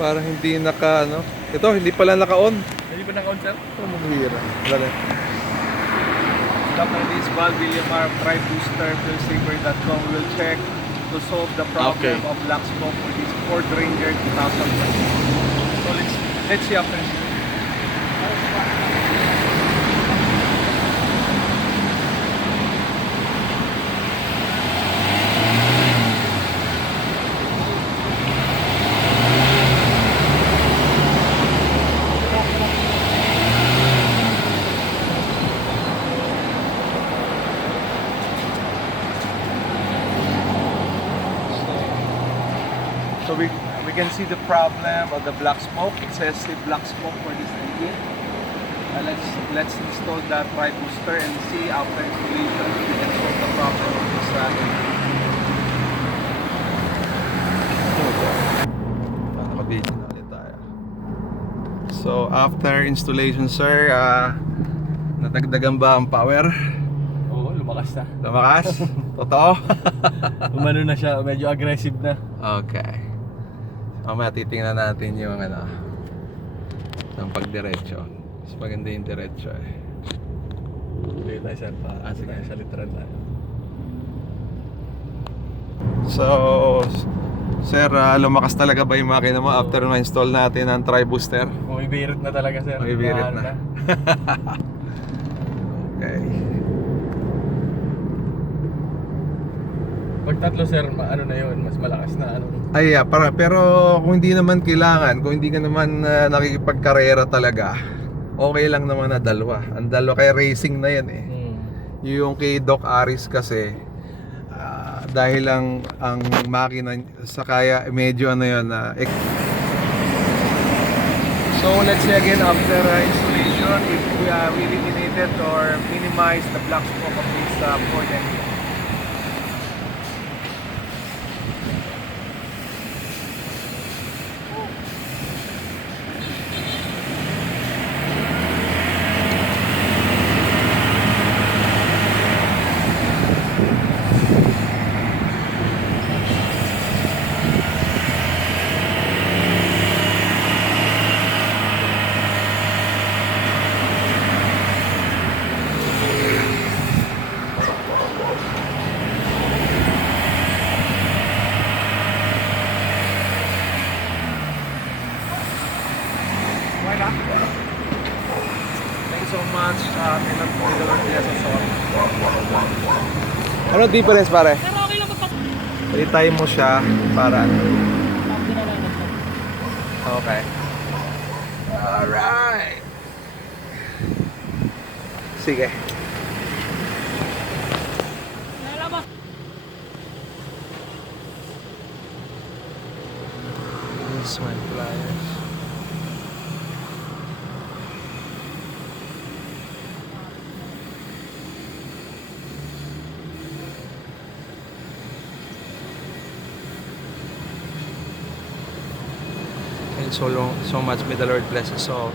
Para hindi naka ano. Ito, hindi pala naka-on. Hindi ba naka-on, sir? Ito, maghihira. Dali. Stop on this valve, Williamar, Tribooster, Bellsaver.com. We'll check to solve the problem of black smoke for this Ford Ranger 2020. So let's see after this. So we can see the problem of the black smoke. It says the black smoke for this engine. Let's install that Tribooster and see after installation if we can solve the problem of this engine. Nakabidyo na ulit tayo. So after installation sir, nadagdagan ba ang power? Oo, lumakas na. Lumakas? Totoo? Umano na siya, medyo aggressive na. Okay. Mamaya titingnan natin yung ano ng pagdiretso. Mas maganda yung diretso eh. Hindi tayo sir, sige sa literal na. So sir, lumakas talaga ba yung makina mo after ma-install natin ang Tribooster? Bumibirit na talaga sir. Bumibirit na. Okay. Pag tatlo sir, ano na yun, mas malakas na ano. Ay, pero kung hindi naman kailangan, kung hindi ka naman nakikipagkarera talaga, okay lang naman na dalawa. Ang dalawa kay racing na yan eh. Yung kay Doc Aris kasi, dahil lang ang makina sa kaya medyo ano yun So let's see again after installation if we eliminated or minimized the black smoke of this Ford engine. Thank you so much. Ano difference pare? Retime mo siya para okay. Alright. Sige. This one pliers. So much may the Lord bless us all.